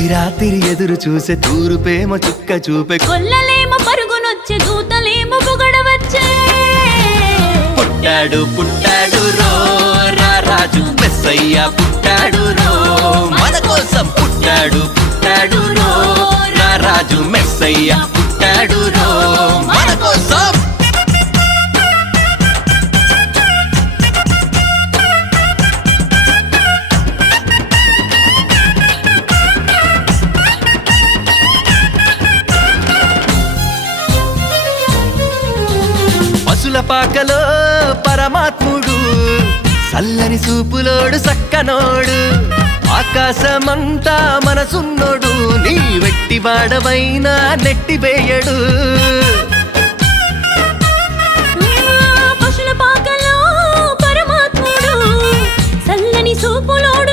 తొలి రాత్రి ఎదురు చూసే తూరుపేమో చుక్క చూపే కొల్లలేమో పరుగునొచ్చే దూతలేమో పొగడవచ్చే పుట్టాడు పుట్టాడు రో రా రాజు మెస్సయ్య పుట్టాడు రో మన కోసం పుట్టాడు పుట్టాడు రో రా రాజు మెస్సయ్య పుట్టాడు రో మన కోసం పశుల పాకలో పరమాత్ముడు సల్లని సూపులోడు సక్కనోడు ఆకాశమంతా మనసున్నోడు నీ వెట్టివాడవైనా నెట్టివేయడు పశుల పాకలో పరమాత్ముడు సల్లని సూపులోడు